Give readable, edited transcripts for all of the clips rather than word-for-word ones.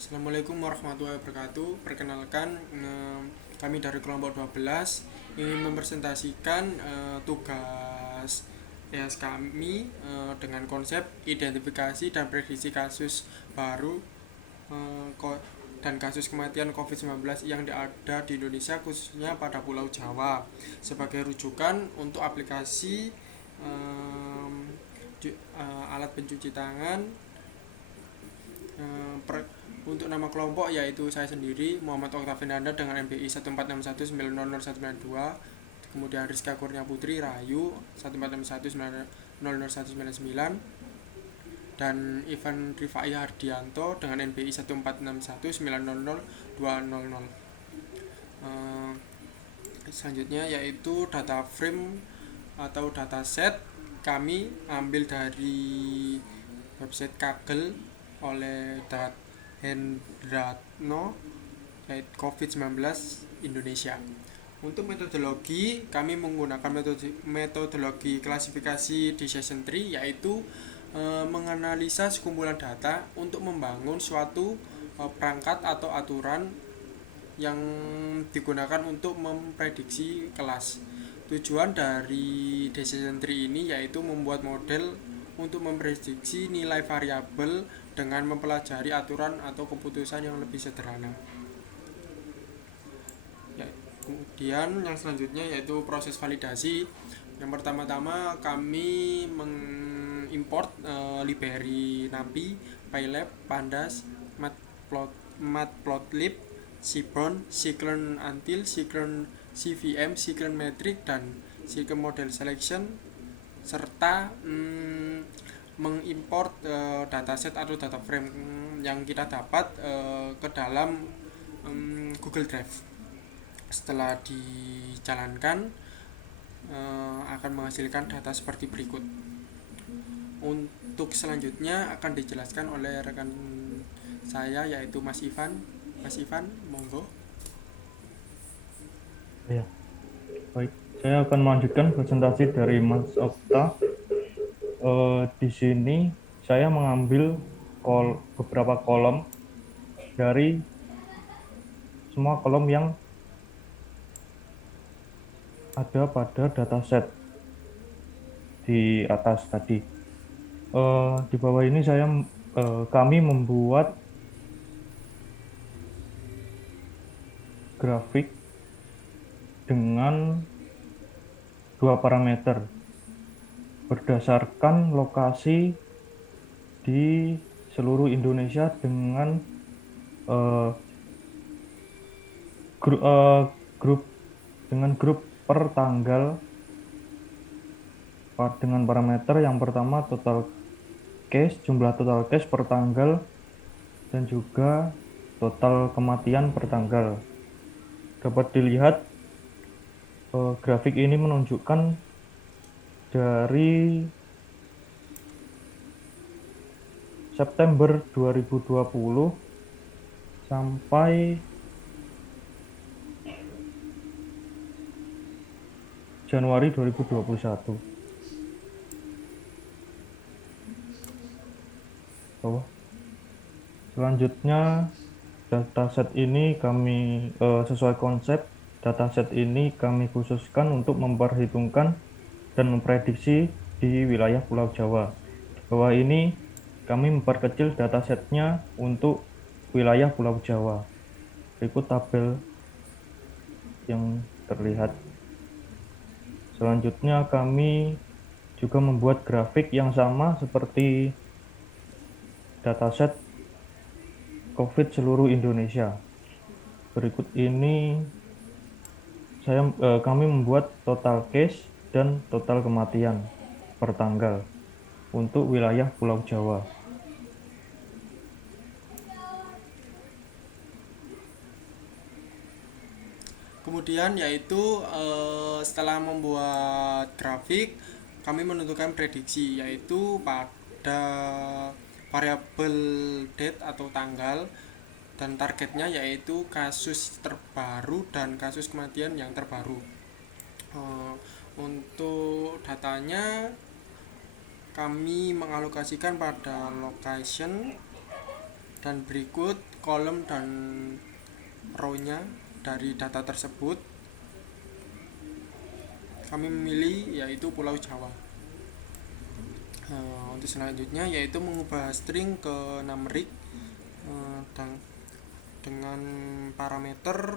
Assalamualaikum warahmatullahi wabarakatuh. Perkenalkan, kami dari kelompok 12 ingin mempresentasikan tugas kami dengan konsep identifikasi dan prediksi kasus baru dan kasus kematian COVID-19 yang ada di Indonesia, khususnya pada Pulau Jawa, sebagai rujukan untuk aplikasi alat pencuci tangan. Untuk nama kelompok yaitu saya sendiri Muhammad Oktaviananda dengan NBI 1461900192, kemudian Rizka Kurnia Putri Rahayu 1461900199, dan Ivan Rifai Hardianto dengan NBI 1461900200. Selanjutnya yaitu data frame atau dataset kami ambil dari website Kaggle oleh Hendratno, yaitu COVID-19 Indonesia. Untuk metodologi, kami menggunakan metodologi klasifikasi decision tree, yaitu menganalisa sekumpulan data untuk membangun suatu perangkat atau aturan yang digunakan untuk memprediksi kelas. Tujuan dari decision tree ini yaitu membuat model untuk memprediksi nilai variabel dengan mempelajari aturan atau keputusan yang lebih sederhana. Kemudian yang selanjutnya yaitu proses validasi. Yang pertama-tama kami mengimport library NumPy, PyLab, Pandas, Matplotlib, Seaborn, Scikit-learn, Scikit-learn CVM, Scikit-learn Metric, dan Scikit Model Selection, serta mengimport dataset atau data frame yang kita dapat ke dalam Google Drive. Setelah dijalankan akan menghasilkan data seperti berikut. Untuk selanjutnya akan dijelaskan oleh rekan saya yaitu Mas Ivan. Mas Ivan, monggo. Ya, baik. Saya akan melanjutkan presentasi dari Mas Okta. Di sini saya mengambil beberapa kolom dari semua kolom yang ada pada dataset di atas tadi. Di bawah ini kami membuat grafik dengan dua parameter berdasarkan lokasi di seluruh Indonesia dengan grup per tanggal dengan parameter yang pertama jumlah total case per tanggal, dan juga total kematian per tanggal. Dapat dilihat grafik ini menunjukkan dari September 2020 sampai Januari 2021. Selanjutnya, dataset ini sesuai konsep dataset ini kami khususkan untuk memperhitungkan dan memprediksi di wilayah Pulau Jawa. Di bawah ini kami memperkecil datasetnya untuk wilayah Pulau Jawa. Berikut tabel yang terlihat. Selanjutnya kami juga membuat grafik yang sama seperti dataset COVID seluruh Indonesia. Berikut ini kami membuat total case dan total kematian per tanggal untuk wilayah Pulau Jawa. Kemudian yaitu setelah membuat grafik, kami menentukan prediksi yaitu pada variabel date atau tanggal, dan targetnya yaitu kasus terbaru dan kasus kematian yang terbaru. Untuk datanya kami mengalokasikan pada location Dan berikut kolom dan row-nya dari data tersebut. Kami memilih yaitu Pulau Jawa. Untuk selanjutnya yaitu mengubah string ke numerik dan dengan parameter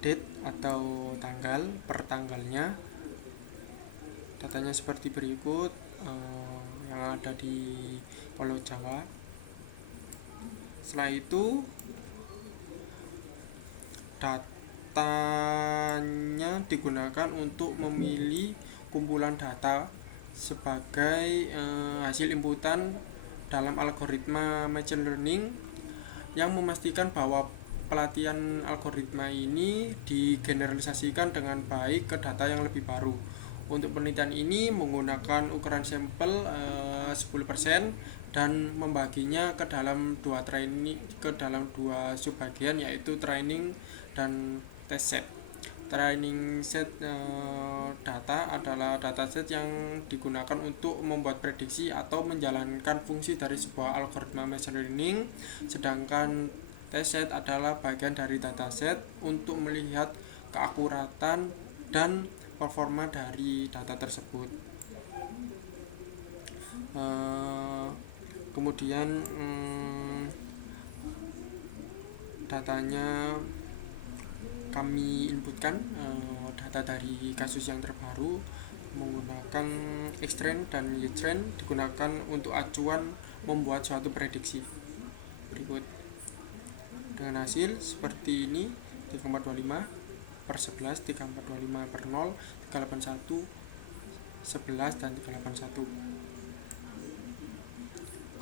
date atau tanggal per tanggalnya. Datanya seperti berikut yang ada di Pulau Jawa. Setelah itu datanya digunakan untuk memilih kumpulan data sebagai hasil inputan dalam algoritma machine learning yang memastikan bahwa pelatihan algoritma ini digeneralisasikan dengan baik ke data yang lebih baru. Untuk penelitian ini menggunakan ukuran sampel 10% dan membaginya ke dalam dua subbagian, yaitu training dan test set. Training set data adalah dataset yang digunakan untuk membuat prediksi atau menjalankan fungsi dari sebuah algoritma machine learning, sedangkan test set adalah bagian dari dataset untuk melihat keakuratan dan performa dari data tersebut. Kemudian datanya kami inputkan data dari kasus yang terbaru menggunakan Xtrend dan Ytrend, digunakan untuk acuan membuat suatu prediksi. Berikut dengan hasil seperti ini: 3425 per 11, 3425 per 0, 381, 11, dan 381.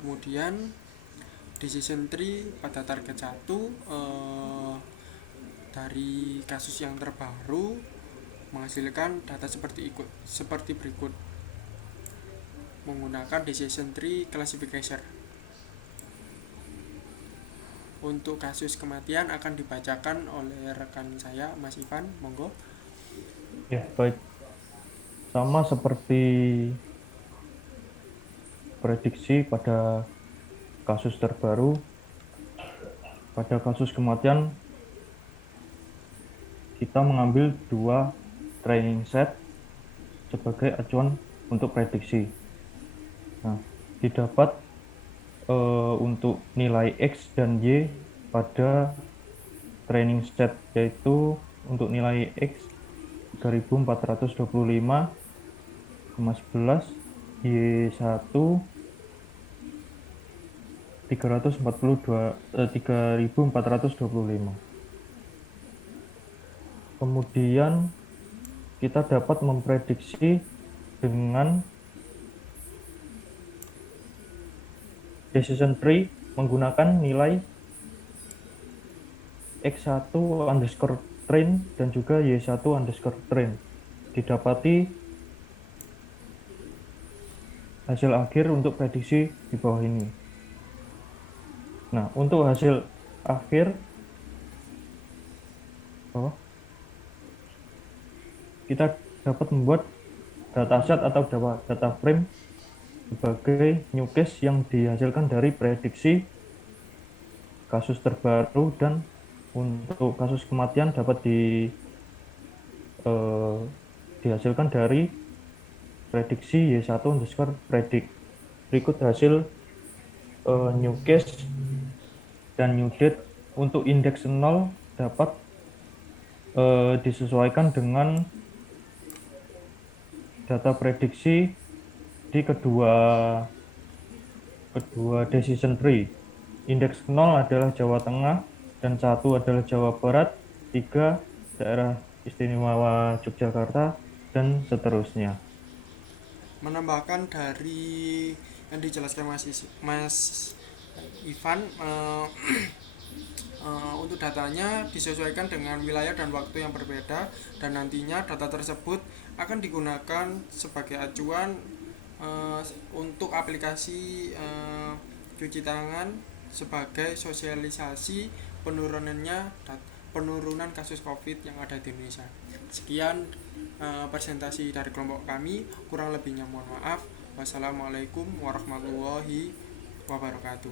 Kemudian decision tree pada target 1 dari kasus yang terbaru menghasilkan data seperti berikut menggunakan decision tree classification. Untuk kasus kematian akan dibacakan oleh rekan saya, Mas Ivan, monggo. Ya, baik. Sama seperti prediksi pada kasus terbaru, pada kasus kematian kita mengambil 2 training set sebagai acuan untuk prediksi. Nah, didapat untuk nilai X dan Y pada training set, yaitu untuk nilai X 3425,11, Y1 3425. Kemudian kita dapat memprediksi dengan decision tree menggunakan nilai X1 underscore train dan juga Y1 underscore train. Didapati hasil akhir untuk prediksi di bawah ini. Nah, untuk hasil akhir kita dapat membuat dataset atau data frame sebagai new case yang dihasilkan dari prediksi kasus terbaru, dan untuk kasus kematian dapat dihasilkan dari prediksi Y1 underscore predict. Berikut hasil new case dan new date. Untuk indeks 0 dapat disesuaikan dengan data prediksi di kedua decision tree. Indeks 0 adalah Jawa Tengah dan 1 adalah Jawa Barat, 3 daerah istimewa Yogyakarta, dan seterusnya. Menambahkan dari yang dijelaskan Mas Ivan, untuk datanya disesuaikan dengan wilayah dan waktu yang berbeda, dan nantinya data tersebut akan digunakan sebagai acuan untuk aplikasi cuci tangan sebagai sosialisasi penurunan kasus COVID yang ada di Indonesia. Sekian presentasi dari kelompok kami, kurang lebihnya mohon maaf. Wassalamualaikum warahmatullahi wabarakatuh.